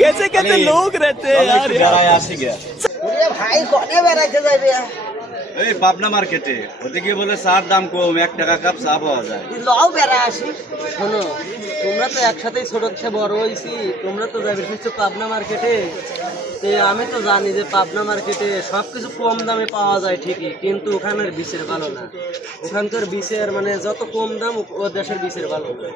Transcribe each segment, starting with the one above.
कैसे कैसे लोग रहते हैं यार। ভাই কনে বেড়াইতে যাইবে এই পাবনা মার্কেটে ওতে গিয়ে বলে চার দাম কম 1 টাকা কাপ চা পাওয়া যায়। লও বেড়া আসি শোনো, তোমরা তো একসাথেই ছোট থেকে বড় হয়েছি, তোমরা তো যাবে হচ্ছে পাবনা মার্কেটে। আমি তো জানি যে পাবনা মার্কেটে সবকিছু কম দামে পাওয়া যায় ঠিকই, কিন্তু ওখানের বিচের ভালো না। ওখানকার বিচের মানে যত কম দাম ও দেশের বিচের ভালো না।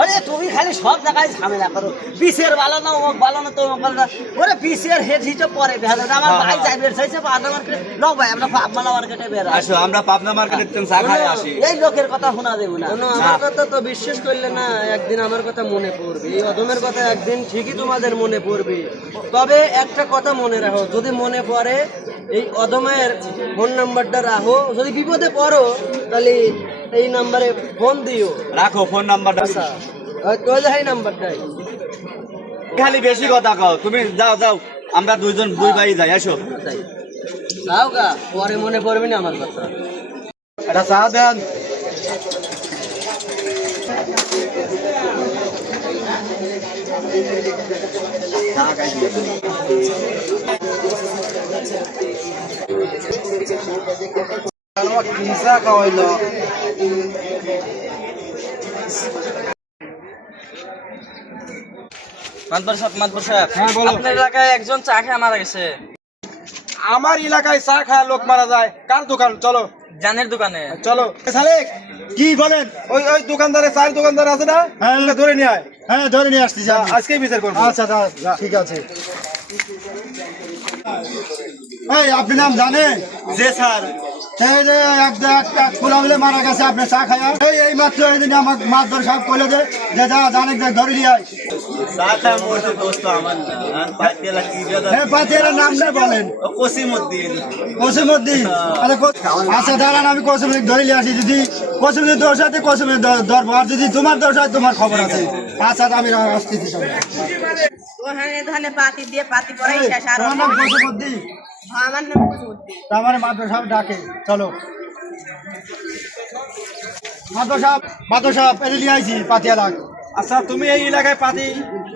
আরে তুমি খালি সব জায়গায় ঝামেলা করো, বিসের ভালো না ও ভালো না তো ভালো না। ওরে বিসের হেড হিসাব পরে দেখা আমার ভাই যাইবে চাইছে পাবনা মার্কেটে। লও ভাই আমরা পাবনা মার্কেটে বেড়া আসো আমরা পাবনা মার্কেটে চা খাই আসি। এই লোকের কথা শোনা দেব না। আমার কথা তো বিশ্বাস করলে না, একদিন আমার কথা মনে পড়বে, এই অদমের কথা একদিন ঠিকই তোমাদের মনে পড়বে। তবে একটা কথা মনে রাখো, যদি মনে পড়ে এই অদমের ফোন নাম্বারটা রাখো, যদি বিপদে পড়ো তাহলে এই নাম্বারে ফোন দিও। রাখো ফোন নাম্বারটা। আচ্ছা এই নাম্বারটাই। খালি বেশি কথা কও তুমি, যাও যাও আমরা দুই ভাই যাই। আসো যাও গা, পরে মনে পড়বে না আমার কথা। এটা চা দেন। কিসা খাওয়াইলো মাতবর সাহেব, আপনার এলাকায় একজন চা খেয়ে মারা গেছে। আমার এলাকায় চা খায় লোক মারা যায়, কার দোকান? চলো জানের দোকানে চলো। সালেক কি বলেন? ওই ওই দোকানদারে চায়ের দোকানদার আছে না, হ্যাঁ। ওকে ধরে নিয়ে আয়। হ্যাঁ ধরে নিয়ে আসছি, আজকেই বিচার করবো। আচ্ছা ঠিক আছে। এই আপনি নাম জানেন? যে স্যার এই যে এক খোলা মিলে মারা গেছে আপনার চা খায়া। এই মাত্র এই দিন আমার মাতবর সাহেব কইলো যে যা জানে ধরে নিয়ে আয়। চা খা মোর দোস্ত আমার না পাতিয়ালা কি রে। হ্যাঁ পাতিয়ালার নামটা বলেন। কসিমউদ্দিন। কসিমউদ্দিন। আচ্ছা দাঁড়ান, আমি কসিমউদ্দিন ধরে নিয়ে আসি। যদি কসিমউদ্দিন দোষ আছে কসিমউদ্দিন ধরবো, আর যদি তোমার দোষ হয় তোমার খবর আছে। আচ্ছা আমি আসতেছি। ওখানে ধানে পাতি দিয়ে পাতি পরে শেষ। আর তোমার নাম কসিমউদ্দিন? আমার নাম কুসুমুদ্দিন। আমার মাতবর সাহেব ডাকে, চলো। মাতবর সাহেব এনে নিয়ে আইছি পাতিয়ালা। আচ্ছা তুমি এই এলাকায় পাতি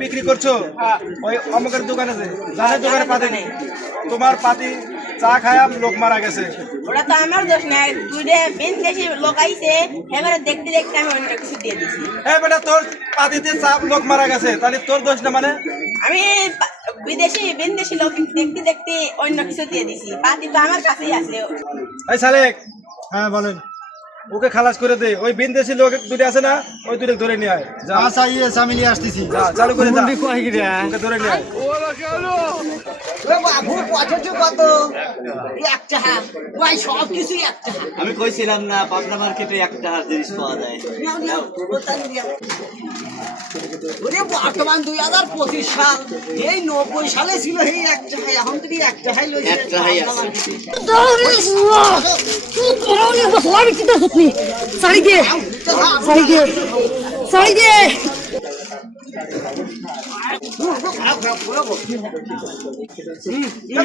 বিক্রি করছো? ওই অমুকের দোকানে জানের দোকানে পাতি নেই, তোমার পাতি চা খায়া লোক মারা গেছে। ওটা তো আমার দোষ নাই, দুইটা বিন দেশি লোক আইছে, এবারে দেখতে দেখতে আমি অন্য কিছু দিয়ে দিছি। এই বেটা তোর পাতিতে চা লোক মারা গেছে, তাহলে তোর দোষ না মানে? আমি বিন দেশি লোক দেখতে দেখতে অন্য কিছু দিয়ে দিছি, পাতি তো আমার কাছেই আছে। এই সালেক, হ্যাঁ বলেন। ওকে খালাস করে দে, ওই বিনদেশি লোক দুটো আছে না, ওই দুটো ধরে নিয়ে আয়। যা আচ্ছা আমি নিয়ে আসতেছি। চালু করে যা, ওকে ধরে নিয়ে আয়। বাবু পছন্দ কত? এক টাকা ভাই, সব কিছুই এক টাকা। আমি কইছিলাম না পাবনা মার্কেটে 1 টাকার জিনিস পাওয়া যায়। নাও নাও বোতল দিয়া। ওরে বর্তমান 2025 সাল, এই 90 সালে ছিল এই এক টাকা, এখন তুমি এক টাকাই লইছে। 1 টাকাই আছে।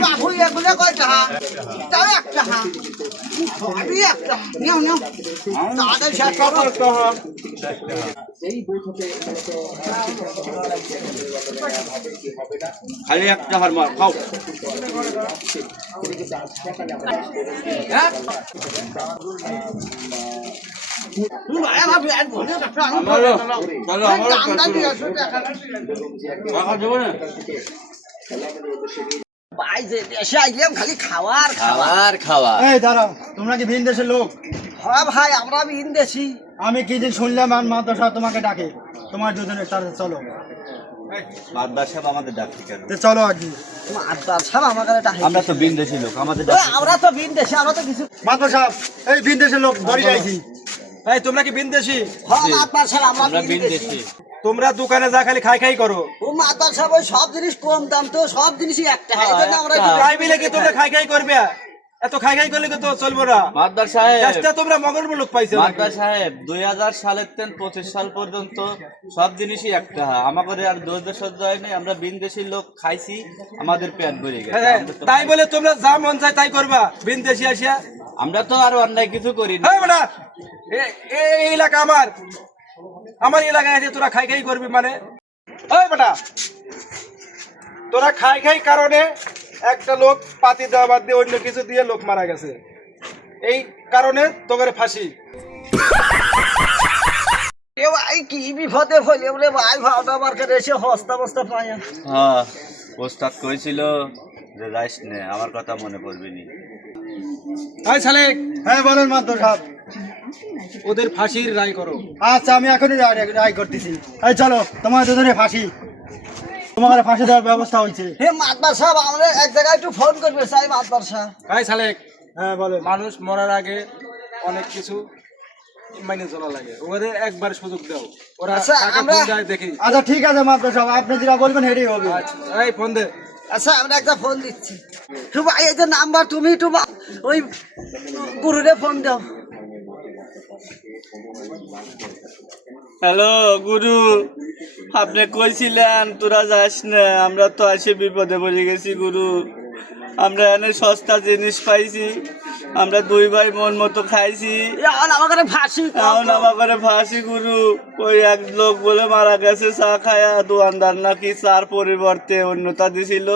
বাবু এগুলো কয় টাকা? তাও এক টাকা, সবই এক টাকা। নাও নাও তাদের শেষ করো। খালি 1 টাকার মাল খাও। ভাই যে দেশে আইলাম খালি খাওয়ার খাবার খাওয়া। এই দাঁড়াও, তোমরা কি ভিন দেশের লোক? হ্যাঁ ভাই, আমরা বিন দেশি। আমি কি দিন শুনলাম আর মাতবর সাহেব তোমাকে ডাকে, তোমার দুজনের সাথে চলো। মাদবার সাহেব আমাদের ডাকতে কেন? চলো আর কি। মাতবার সাহেব আমাকে ডাকে। আমরা তো বিনদেশি লোক, আমাদের আমরা তো বিন দেশি, আমরা তো কিছু। মাতবর সাহেব এই ভিন দেশের লোক ধরে যাইছি। এই তোমরা কি বিনদেশি? হ্যাঁ মাতবার সাহেব আমরা বিন দেশি। বিনদেশি। তোমরা দোকানে যা খালি খাই খাই করো। ও মাতবার সাহেব ওই সব জিনিস কম দাম তো, সব জিনিসই এক টাকা। এই জন্য আমরা তাই বলে কি তোমরা খাই খাই করবে? এত খাই খাই করলে তো চলবো না। মাদবার সাহেব, দেশটা তোমরা মগরমূলক পাইছো। মাদবার সাহেব 2000 সালের থেকে 25 সাল পর্যন্ত সব জিনিসই 1 টাকা। আমাদের আর দোষ সহ্য হয় নাই, আমরা বিনদেশি লোক খাইছি, আমাদের পেট ভরে গেছে। হ্যাঁ, তাই বলে তোমরা যা মন চায় তাই করবা বিনদেশি আসিয়া? আমরা তো আর অন্যায় কিছু করি না। এই বেটা, এই এলাকা আমার এলাকায় আছে, তোরা খাই খাই করবি মানে? ওই বেটা, তোরা খাই খাই কারণে একটা লোক পাতি দেওয়া বাদ দিয়ে অন্য কিছু দিয়ে লোক মারা গেছে, এই কারণে তোদের ফাঁসি। এ ভাই কি বিপদে ফেলে বলে ভাই ভাওটা মার্কেট এসে হস্তা বস্তা পায়। হ্যাঁ ওস্তাদ কইছিল যে যাইস নে, আমার কথা মনে পড়বি নি। আয় সালেক, হ্যাঁ বলেন মাত্র সাহেব। ওদের ফাঁসির রায় করো। আচ্ছা আমি এখনই রায় করতেছি। এই চলো তোমার দুজনে ফাঁসি, তোমার ফাঁসি দেওয়ার ব্যবস্থা হয়েছে। হে মাতবার সাহেব আমরা এক জায়গায় একটু ফোন করবে চাই মাতবার সাহেব। আয় সালেক, হ্যাঁ বলেন। মানুষ মরার আগে অনেক কিছু মাইনে চলা লাগে, ওদের একবার সুযোগ দাও, ওরা আচ্ছা, টাকা আমরা- কোন যায় দেখি। আচ্ছা ঠিক আছে মাত্র সাহেব, আপনি যেটা বলবেন হেঁটেই হবে। আচ্ছা, এই ফোন দে। আচ্ছা আমরা একটা ফোন দিচ্ছি। তো ভাই এই যে নাম্বার তুমি একটু ওই গুরুরে ফোন দাও। হ্যালো গুরু, আপনি কইছিলেন তোরা যাস না, আমরা তো আসে বিপদে পড়ে গেছি গুরু। আমরা এনে সস্তা জিনিস পাইছি, আমরা 2 ভাই মন মতো খাইছি, এখন আমাকে ফাঁসি এখন আমাকে ফাঁসি গুরু। ওই এক লোক বলে মারা গেছে চা খায়া, দোকানদার নাকি চার পরিবর্তে অন্যতা দিছিল,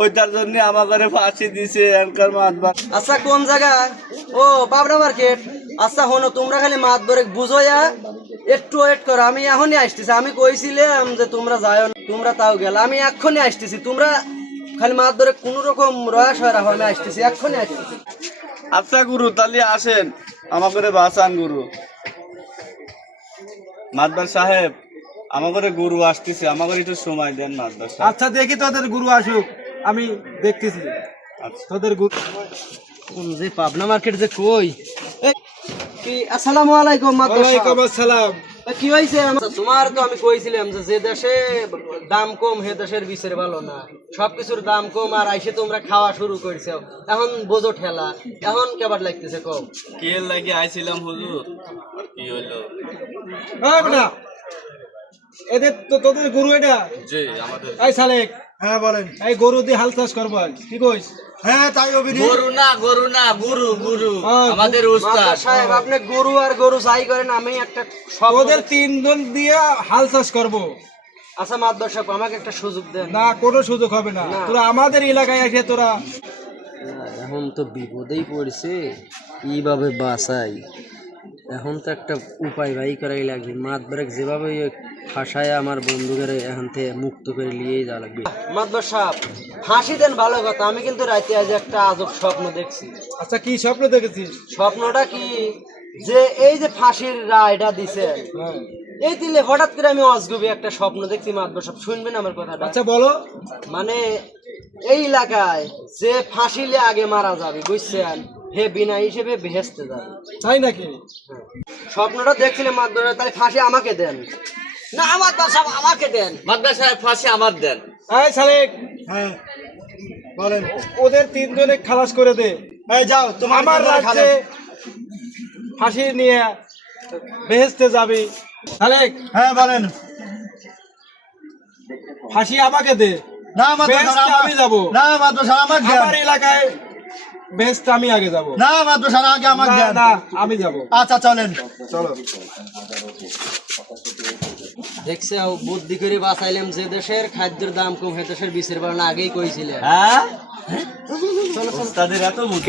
ওইটার জন্য আমাকে ফাঁসি দিছে এনকার মাতবার। আচ্ছা কোন জায়গা? ও পাবনা মার্কেট। আচ্ছা হনো তোমরা খালি মাত ধরে বুঝোয়া একটু ওয়েট করো, আমি এখনই আসতেছি। আমি কইছিলাম যে তোমরা যাও না, তোমরা তাও গেল। আমি এক্ষুনি আসতেছি, তোমরা খালি মাত ধরে কোন রকম রয়াস হয়ে রাখো, আমি আসতেছি, এক্ষুনি আসতেছি। আচ্ছা গুরু তাহলে আসেন, আমাকে বাঁচান গুরু। মাতবার সাহেব আমাকে গুরু আসতেছে, আমাকে একটু সময় দেন মাতবার সাহেব। আচ্ছা দেখি তোদের গুরু আসুক, আমি দেখতেছি আচ্ছা। তোদের গুরু। কোন যে পাবনা মার্কেট যে কই কি? আসসালামু আলাইকুম মাতবার ওয়ালাইকুম সাহেব। আসসালাম। কি হয়েছে? তোমার তো আমি কইছিলাম যে যে দেশে দাম কম হে দেশের বিচার ভালো না, সবকিছুর দাম কম আর আইসে তোমরা খাওয়া শুরু করছো, এখন বোঝো ঠেলা, এখন কেবার লাগতেছে কম। কি এর লাগি আইছিলাম হুজুর? কি হলো? না এদের তো তোদের গুরু এটা। জি আমাদের এই সালেক, হ্যাঁ বলেন। এই গরু দিয়ে হাল চাষ করবো আজ, কি কইস? হ্যাঁ তাই অভিনয়। গরু না গুরু গুরু হ্যাঁ, আমাদের উস্তাদ। মাস্টার সাহেব আপনি গরু আর গরু যাই করেন, আমি একটা সব ওদের 3 জন দিয়ে হাল চাষ করবো। আচ্ছা মাদ্দার সাহেব আমাকে একটা সুযোগ দেন। না কোনো সুযোগ হবে না, তোরা আমাদের এলাকায় এসে তোরা এখন তো বিপদেই পড়ছে, কিভাবে বাঁচাই? এখন তো একটা উপায় ভাই করাই লাগবে। মাতবরেক যেভাবে ফাঁসায় আমার বন্ধুদের এখান থেকে মুক্ত করে নিয়েই যাওয়া লাগবে। মাতবর সাহেব ফাঁসি দেন ভালো কথা, আমি কিন্তু রাতে আজ একটা আজব স্বপ্ন দেখছি। আচ্ছা কি স্বপ্ন দেখেছিস? স্বপ্নটা কি যে এই যে ফাঁসির রায়টা দিছে, হ্যাঁ। এই দিলে হঠাৎ করে আমি অজগবি একটা স্বপ্ন দেখছি। মাতবর সাহেব শুনবেন আমার কথাটা? আচ্ছা বলো। মানে এই এলাকায় যে ফাঁসিলে আগে মারা যাবে বুঝছেন, হে বিনা হিসেবে বেহেস্তে যাবে। তাই নাকি? স্বপ্নটা দেখছিলাম মাতবর, তাই ফাঁসি আমাকে দেন। না মাতবার সাহেব আমাকে দেন। মাদ্রাস সাহেব ফাঁসি আমার দেন। এই সালেক, হ্যাঁ বলেন। ওদের 3 জনে খালাস করে দে। এই যাও তোমার আমার রাজ্যে ফাঁসি নিয়ে বেহেস্তে যাবি। সালেক, হ্যাঁ বলেন। ফাঁসি আমাকে দে, না মাত্র বেহেস্তে সাহেব আমি যাবো। না মাত্র সাহেব আমাকে দেন। আমার এলাকায় বেহেস্তে আমি আগে যাব। না মাত্র সাহেব আগে আমাকে না দেন। না আমি যাব। আচ্ছা চলেন। চলো। দেখছে বুদ্ধি করে বাঁচাইলাম, যে দেশের খাদ্যের দাম কম হে দেশের বিচার ভালো না, আগেই কইছিলেন। হ্যাঁ উস্তাদের এত বুদ্ধি।